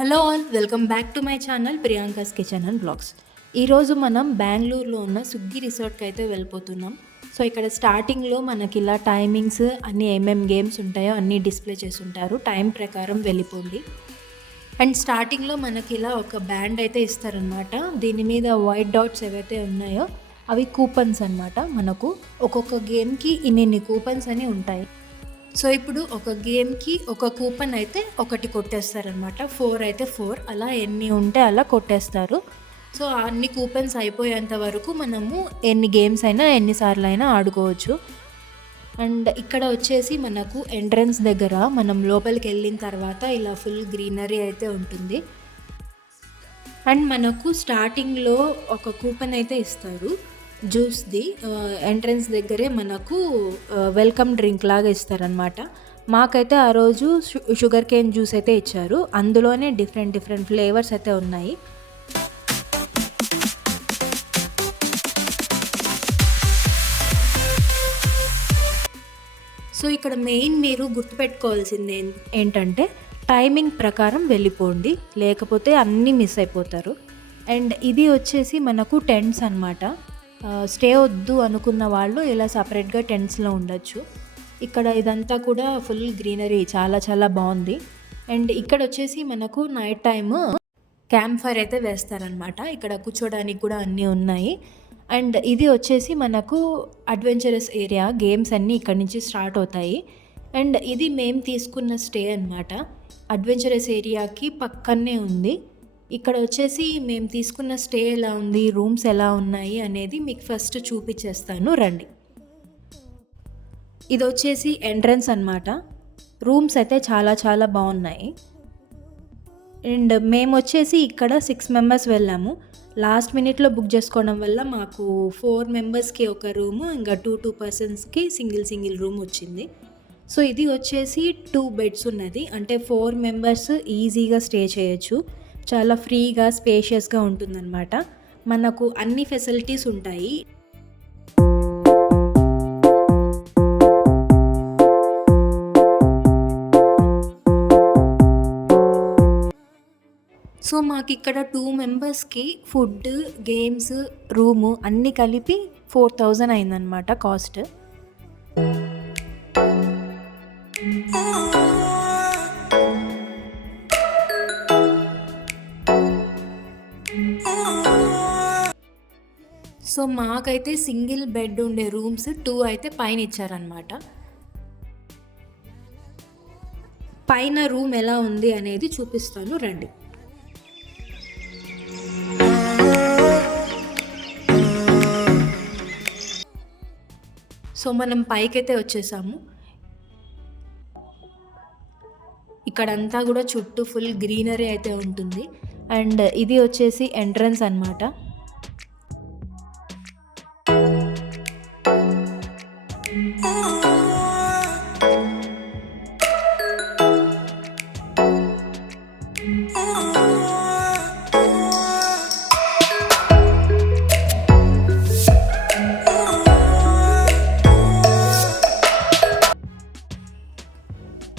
Hello all, welcome back to my channel Priyanka's kitchen and blogs. ఈరోజు మనం బెంగళూరులో ఉన్న సుగ్గి రిసార్ట్కి అయితే వెళ్ళిపోతున్నాం. సో ఇక్కడ స్టార్టింగ్లో మనకి ఇలా టైమింగ్స్ అన్నీ ఏమేమి గేమ్స్ ఉంటాయో అన్నీ డిస్ప్లే చేసి ఉంటారు. టైం ప్రకారం వెళ్ళిపోండి. అండ్ స్టార్టింగ్లో మనకి ఇలా ఒక బ్యాండ్ అయితే ఇస్తారనమాట. దీని మీద వైట్ డాట్స్ ఏవైతే ఉన్నాయో అవి కూపన్స్ అనమాట. మనకు ఒక్కొక్క గేమ్కి ఇన్ని కూపన్స్ అని ఉంటాయి. సో ఇప్పుడు ఒక గేమ్కి ఒక కూపన్ అయితే ఒకటి కొట్టేస్తారనమాట. 4 అయితే 4, అలా ఎన్ని ఉంటే అలా కొట్టేస్తారు. సో అన్ని కూపన్స్ అయిపోయేంత వరకు మనము ఎన్ని గేమ్స్ అయినా ఎన్నిసార్లు అయినా ఆడుకోవచ్చు. అండ్ ఇక్కడ వచ్చేసి మనకు ఎంట్రన్స్ దగ్గర మనం లోపలికి వెళ్ళిన తర్వాత ఇలా ఫుల్ గ్రీనరీ అయితే ఉంటుంది. అండ్ మనకు స్టార్టింగ్లో ఒక కూపన్ అయితే ఇస్తారు జ్యూస్ది. ఎంట్రన్స్ దగ్గరే మనకు వెల్కమ్ డ్రింక్ లాగా ఇస్తారనమాట. మాకైతే ఆ రోజు షుగర్ కేన్ జ్యూస్ అయితే ఇచ్చారు. అందులోనే డిఫరెంట్ ఫ్లేవర్స్ అయితే ఉన్నాయి. సో ఇక్కడ మెయిన్ మీరు గుర్తుపెట్టుకోవాల్సింది ఏంటంటే టైమింగ్ ప్రకారం వెళ్ళిపోండి, లేకపోతే అన్నీ మిస్ అయిపోతారు. అండ్ ఇది వచ్చేసి మనకు టెంట్స్ అనమాట. స్టే వద్దు అనుకున్న వాళ్ళు ఇలా సపరేట్గా టెంట్స్లో ఉండొచ్చు. ఇక్కడ ఇదంతా కూడా ఫుల్ గ్రీనరీ, చాలా చాలా బాగుంది. అండ్ ఇక్కడ వచ్చేసి మనకు నైట్ టైమ్ క్యాంప్ ఫైర్ అయితే వేస్తారనమాట. ఇక్కడ కూర్చోడానికి కూడా అన్నీ ఉన్నాయి. అండ్ ఇది వచ్చేసి మనకు అడ్వెంచరస్ ఏరియా, గేమ్స్ అన్నీ ఇక్కడ నుంచి స్టార్ట్ అవుతాయి. అండ్ ఇది మేము తీసుకున్న స్టే అనమాట. అడ్వెంచరస్ ఏరియాకి పక్కనే ఉంది. ఇక్కడ వచ్చేసి మేము తీసుకున్న స్టే ఎలా ఉంది, రూమ్స్ ఎలా ఉన్నాయి అనేది మీకు ఫస్ట్ చూపించేస్తాను రండి. ఇది వచ్చేసి ఎంట్రన్స్ అనమాట. రూమ్స్ అయితే చాలా చాలా బాగున్నాయి. అండ్ మేము వచ్చేసి ఇక్కడ 6 మెంబర్స్ వెళ్ళాము. లాస్ట్ మినిట్లో బుక్ చేసుకోవడం వల్ల మాకు 4 మెంబర్స్కి ఒక రూము, ఇంకా 2 పర్సన్స్కి సింగిల్ రూమ్ వచ్చింది. సో ఇది వచ్చేసి 2 బెడ్స్ ఉన్నది. అంటే 4 మెంబర్స్ ఈజీగా స్టే చేయొచ్చు. చాలా ఫ్రీగా స్పేషియస్గా ఉంటుందన్నమాట. మనకు అన్ని ఫెసిలిటీస్ ఉంటాయి. సో మాకు ఇక్కడ 2 మెంబర్స్కి ఫుడ్, గేమ్స్, రూము అన్నీ కలిపి 4000 అయిందనమాట కాస్ట్. సో మాకైతే సింగిల్ బెడ్ ఉండే రూమ్స్ 2 అయితే పైన ఇచ్చారనమాట. పైన రూమ్ ఎలా ఉంది అనేది చూపిస్తాను రండి. సో మనం పైకైతే వచ్చేసాము. ఇక్కడంతా కూడా చుట్టూ ఫుల్ గ్రీనరీ అయితే ఉంటుంది. అండ్ ఇది వచ్చేసి ఎంట్రన్స్ అనమాట.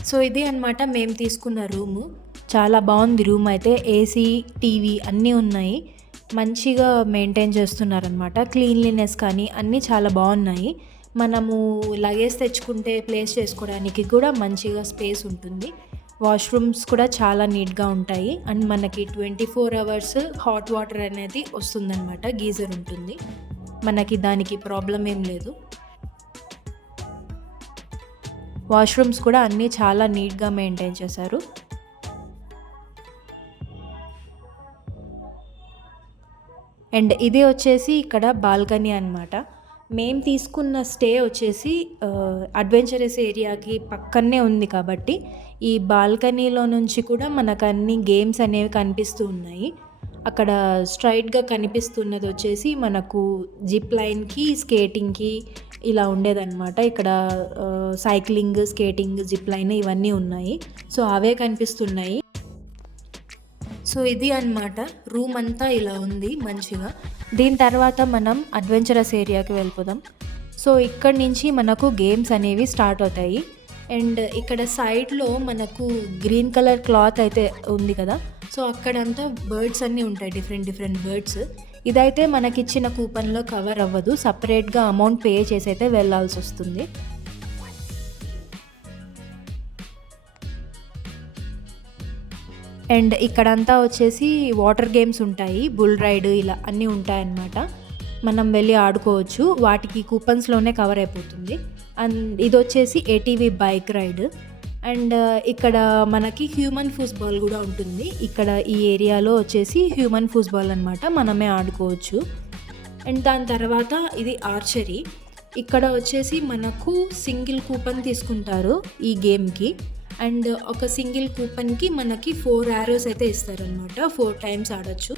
సో ఇది అనమాట మేము తీసుకున్న రూము. చాలా బాగుంది రూమ్ అయితే. ఏసీ, టీవీ అన్నీ ఉన్నాయి. మంచిగా మెయింటైన్ చేస్తున్నారనమాట. క్లీన్లీనెస్ కానీ అన్నీ చాలా బాగున్నాయి. మనము లగేజ్ తెచ్చుకుంటే ప్లేస్ చేసుకోవడానికి కూడా మంచిగా స్పేస్ ఉంటుంది. వాష్రూమ్స్ కూడా చాలా నీట్గా ఉంటాయి. అండ్ మనకి 24 hours హాట్ వాటర్ అనేది వస్తుందన్నమాట. గీజర్ ఉంటుంది. మనకి దానికి ప్రాబ్లం ఏం లేదు. వాష్రూమ్స్ కూడా అన్నీ చాలా నీట్గా మెయింటైన్ చేశారు. అండ్ ఇది వచ్చేసి ఇక్కడ బాల్కనీ అనమాట. మేము తీసుకున్న స్టే వచ్చేసి అడ్వెంచరస్ ఏరియాకి పక్కనే ఉంది కాబట్టి ఈ బాల్కనీలో నుంచి కూడా మనకు అన్ని గేమ్స్ అనేవి కనిపిస్తూ ఉన్నాయి. అక్కడ స్ట్రైట్గా కనిపిస్తున్నది వచ్చేసి మనకు జిప్ లైన్కి, స్కేటింగ్కి ఇలా ఉండేదన్నమాట. ఇక్కడ సైక్లింగ్, స్కేటింగ్, జిప్ లైన్ ఇవన్నీ ఉన్నాయి. సో అవే కనిపిస్తున్నాయి. సో ఇది అన్నమాట. రూమ్ అంతా ఇలా ఉంది మంచిగా. దీని తర్వాత మనం అడ్వెంచరస్ ఏరియాకి వెళ్ళిపోదాం. సో ఇక్కడి నుంచి మనకు గేమ్స్ అనేవి స్టార్ట్ అవుతాయి. అండ్ ఇక్కడ సైడ్లో మనకు గ్రీన్ కలర్ క్లాత్ అయితే ఉంది కదా, సో అక్కడంతా బర్డ్స్ అన్నీ ఉంటాయి, డిఫరెంట్ డిఫరెంట్ బర్డ్స్. ఇదైతే మనకిచ్చిన కూపన్లో కవర్ అవ్వదు, సపరేట్గా అమౌంట్ పే చేసి అయితే వెళ్ళాల్సి వస్తుంది. అండ్ ఇక్కడంతా వచ్చేసి వాటర్ గేమ్స్ ఉంటాయి, బుల్ రైడ్ ఇలా అన్నీ ఉంటాయన్నమాట. మనం వెళ్ళి ఆడుకోవచ్చు, వాటికి కూపన్స్లోనే కవర్ అయిపోతుంది. అండ్ ఇది వచ్చేసి ఏటీవీ బైక్ రైడ్. అండ్ ఇక్కడ మనకి హ్యూమన్ ఫుట్బాల్ కూడా ఉంటుంది. ఇక్కడ ఈ ఏరియాలో వచ్చేసి హ్యూమన్ ఫుట్బాల్ అనమాట, మనమే ఆడుకోవచ్చు. అండ్ దాని తర్వాత ఇది ఆర్చరీ. ఇక్కడ వచ్చేసి మనకు సింగిల్ కూపన్ తీసుకుంటారు ఈ గేమ్కి. అండ్ ఒక సింగిల్ కూపన్కి మనకి 4 యారోస్ అయితే ఇస్తారనమాట, 4 టైమ్స్ ఆడొచ్చు.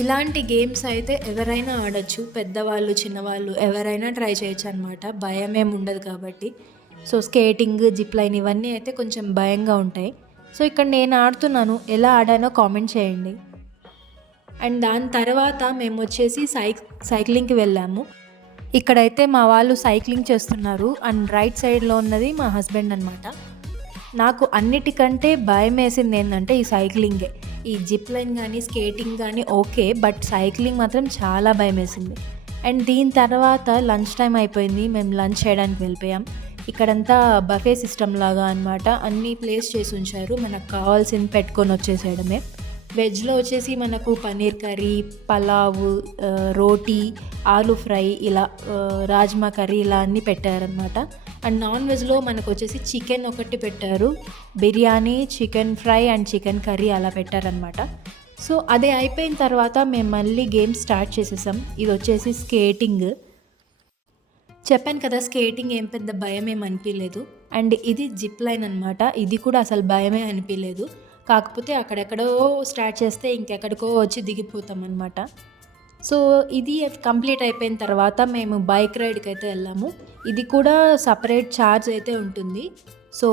ఇలాంటి గేమ్స్ అయితే ఎవరైనా ఆడొచ్చు, పెద్దవాళ్ళు చిన్నవాళ్ళు ఎవరైనా ట్రై చేయొచ్చు అనమాట, భయం ఏమి ఉండదు కాబట్టి. సో స్కేటింగ్, జిప్ లైన్ ఇవన్నీ అయితే కొంచెం భయంగా ఉంటాయి. సో ఇక్కడ నేను ఆడుతున్నాను, ఎలా ఆడానో కామెంట్ చేయండి. అండ్ దాని తర్వాత మేము వచ్చేసి సైక్లింగ్కి వెళ్ళాము. ఇక్కడైతే మా వాళ్ళు సైక్లింగ్ చేస్తున్నారు. అండ్ రైట్ సైడ్లో ఉన్నది మా హస్బెండ్ అనమాట. నాకు అన్నిటికంటే భయం వేసింది ఏంటంటే ఈ సైక్లింగే. ఈ జిప్ లైన్ కానీ స్కేటింగ్ కానీ ఓకే, బట్ సైక్లింగ్ మాత్రం చాలా భయం వేసింది. అండ్ దీని తర్వాత లంచ్ టైం అయిపోయింది, మేము లంచ్ చేయడానికి వెళ్ళిపోయాం. ఇక్కడంతా బఫే సిస్టమ్ లాగా అనమాట, అన్నీ ప్లేస్ చేసి ఉంచారు, మనకు కావాల్సింది పెట్టుకొని వచ్చేసేయడమే. వెజ్లో వచ్చేసి మనకు పన్నీర్ కర్రీ, పలావ్, రోటీ, ఆలూ ఫ్రై, ఇలా రాజ్మా కర్రీ ఇలా అన్నీ పెట్టారనమాట. అండ్ నాన్ వెజ్లో మనకు వచ్చేసి చికెన్ ఒకటి పెట్టారు, biryani, chicken fry and chicken curry అలా పెట్టారనమాట. సో అదే అయిపోయిన తర్వాత మేము మళ్ళీ గేమ్ స్టార్ట్ చేసేసాం. ఇది వచ్చేసి స్కేటింగ్. చెప్పాను కదా, స్కేటింగ్ ఏం పెద్ద భయం ఏం అనిపించలేదు. అండ్ ఇది జిప్ లైన్ అనమాట, ఇది కూడా అసలు భయమే అనిపించలేదు. కాకపోతే అక్కడెక్కడో స్టార్ట్ చేస్తే ఇంకెక్కడికో వచ్చి దిగిపోతాం అనమాట. సో ఇది కంప్లీట్ అయిపోయిన తర్వాత మేము బైక్ రైడ్కి అయితే వెళ్ళాము. ఇది కూడా సపరేట్ ఛార్జ్ అయితే ఉంటుంది. సో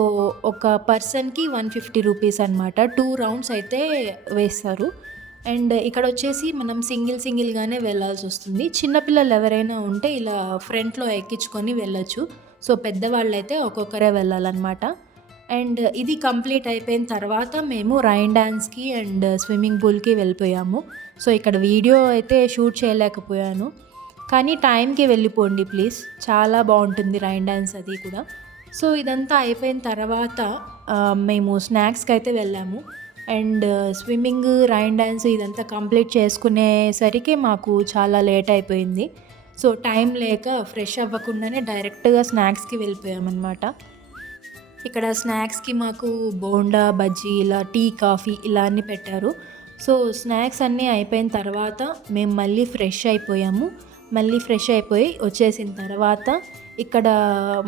ఒక పర్సన్కి 150 రూపీస్ అనమాట, 2 రౌండ్స్ అయితే వేస్తారు. అండ్ ఇక్కడ వచ్చేసి మనం సింగిల్గానే వెళ్ళాల్సి వస్తుంది. చిన్నపిల్లలు ఎవరైనా ఉంటే ఇలా ఫ్రంట్లో ఎక్కించుకొని వెళ్ళొచ్చు. సో పెద్దవాళ్ళు అయితే ఒక్కొక్కరే వెళ్ళాలన్నమాట. అండ్ ఇది కంప్లీట్ అయిపోయిన తర్వాత మేము రైన్ డాన్స్కి అండ్ స్విమ్మింగ్ పూల్కి వెళ్ళిపోయాము. సో ఇక్కడ వీడియో అయితే షూట్ చేయలేకపోయాను, కానీ టైంకి వెళ్ళిపోండి ప్లీజ్, చాలా బాగుంటుంది రైన్ డాన్స్ అది కూడా. సో ఇదంతా అయిపోయిన తర్వాత మేము స్నాక్స్కి అయితే వెళ్ళాము. అండ్ స్విమ్మింగ్, రైన్ డాన్స్ ఇదంతా కంప్లీట్ చేసుకునేసరికి మాకు చాలా లేట్ అయిపోయింది. సో టైం లేక ఫ్రెష్ అవ్వకుండానే డైరెక్ట్గా స్నాక్స్కి వెళ్ళిపోయామన్నమాట. ఇక్కడ స్నాక్స్కి మాకు బోండా, బజ్జీ, ఇలా టీ, కాఫీ ఇలా అన్నీ పెట్టారు. సో స్నాక్స్ అన్నీ అయిపోయిన తర్వాత మేము మళ్ళీ ఫ్రెష్ అయిపోయి వచ్చేసిన తర్వాత ఇక్కడ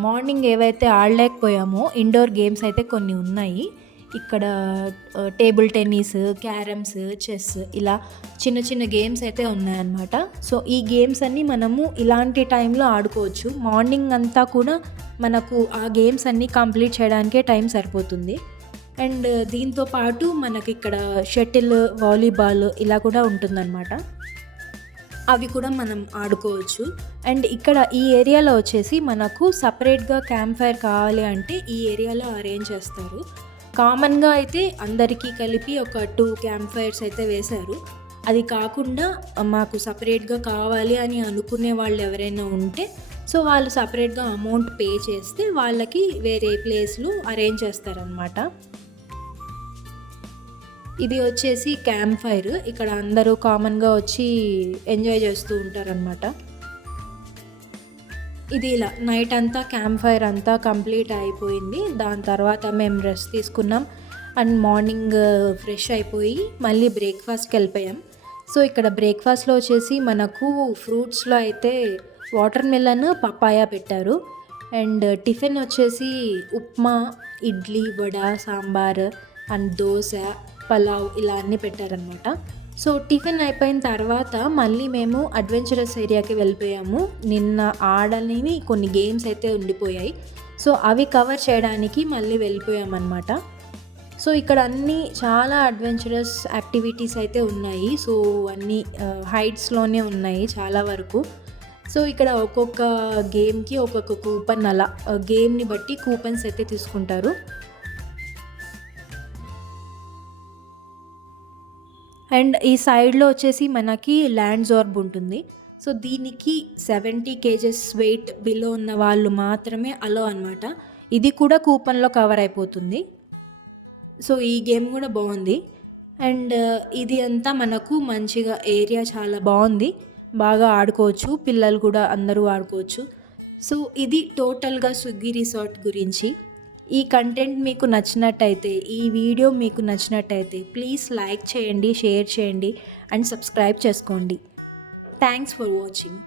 మార్నింగ్ ఏవైతే ఆడలేకపోయామో ఇండోర్ గేమ్స్ అయితే కొన్ని ఉన్నాయి. ఇక్కడ టేబుల్ టెన్నిస్, క్యారమ్స్, చెస్ ఇలా చిన్న గేమ్స్ అయితే ఉన్నాయన్నమాట. సో ఈ గేమ్స్ అన్నీ మనము ఇలాంటి టైంలో ఆడుకోవచ్చు. మార్నింగ్ అంతా కూడా మనకు ఆ గేమ్స్ అన్నీ కంప్లీట్ చేయడానికే టైం సరిపోతుంది. అండ్ దీంతో పాటు మనకి ఇక్కడ షటిల్, వాలీబాల్ ఇలా కూడా ఉంటుందన్నమాట, అవి కూడా మనం ఆడుకోవచ్చు. అండ్ ఇక్కడ ఈ ఏరియాలో వచ్చేసి మనకు సపరేట్గా క్యాంప్ ఫైర్ కావాలి అంటే ఈ ఏరియాలో అరేంజ్ చేస్తారు. కామన్గా అయితే అందరికీ కలిపి ఒక 2 క్యాంప్ ఫైర్స్ అయితే వేశారు. అది కాకుండా మాకు సపరేట్గా కావాలి అని అనుకునే వాళ్ళు ఎవరైనా ఉంటే సో వాళ్ళు సపరేట్గా అమౌంట్ పే చేస్తే వాళ్ళకి వేరే ప్లేస్లో అరేంజ్ చేస్తారనమాట. ఇది వచ్చేసి క్యాంప్ ఫైర్, ఇక్కడ అందరూ కామన్గా వచ్చి ఎంజాయ్ చేస్తూ ఉంటారనమాట. ఇది ఇలా నైట్ అంతా క్యాంప్ ఫైర్ అంతా కంప్లీట్ అయిపోయింది. దాని తర్వాత మేము రెస్ట్ తీసుకున్నాం అండ్ మార్నింగ్ ఫ్రెష్ అయిపోయి మళ్ళీ బ్రేక్ఫాస్ట్కి వెళ్ళిపోయాం. సో ఇక్కడ బ్రేక్ఫాస్ట్లో వచ్చేసి మనకు ఫ్రూట్స్లో అయితే వాటర్ మిలన్, పపాయా పెట్టారు. అండ్ టిఫిన్ వచ్చేసి ఉప్మా, ఇడ్లీ, వడ, సాంబార్ అండ్ దోశ, పలావ్ ఇలా అన్నీ పెట్టారనమాట. సో టిఫిన్ అయిపోయిన తర్వాత మళ్ళీ మేము అడ్వెంచరస్ ఏరియాకి వెళ్ళిపోయాము. నిన్న ఆడనివి కొన్ని గేమ్స్ అయితే ఉండిపోయాయి, సో అవి కవర్ చేయడానికి మళ్ళీ వెళ్ళిపోయామన్నమాట. సో ఇక్కడ అన్నీ చాలా అడ్వెంచరస్ యాక్టివిటీస్ అయితే ఉన్నాయి. సో అన్నీ హైట్స్లోనే ఉన్నాయి చాలా వరకు. సో ఇక్కడ ఒక్కొక్క గేమ్కి ఒక్కొక్క కూపన్, అలా గేమ్ని బట్టి కూపన్స్ అయితే తీసుకుంటారు. అండ్ ఈ సైడ్లో వచ్చేసి మనకి ల్యాండ్ జార్బ్ ఉంటుంది. సో దీనికి 70 కేజెస్ వెయిట్ బిలో ఉన్న వాళ్ళు మాత్రమే అలో అనమాట. ఇది కూడా కూపన్లో కవర్ అయిపోతుంది. సో ఈ గేమ్ కూడా బాగుంది. అండ్ ఇది అంతా మనకు మంచిగా ఏరియా చాలా బాగుంది, బాగా ఆడుకోవచ్చు, పిల్లలు కూడా అందరూ ఆడుకోవచ్చు. సో ఇది టోటల్గా స్విగ్గీ రిసార్ట్ గురించి. ఈ కంటెంట్ మీకు నచ్చినట్టయితే, ఈ వీడియో మీకు నచ్చినట్టయితే ప్లీజ్ లైక్ చేయండి, షేర్ చేయండి అండ్ సబ్స్క్రైబ్ చేసుకోండి. Thanks for watching.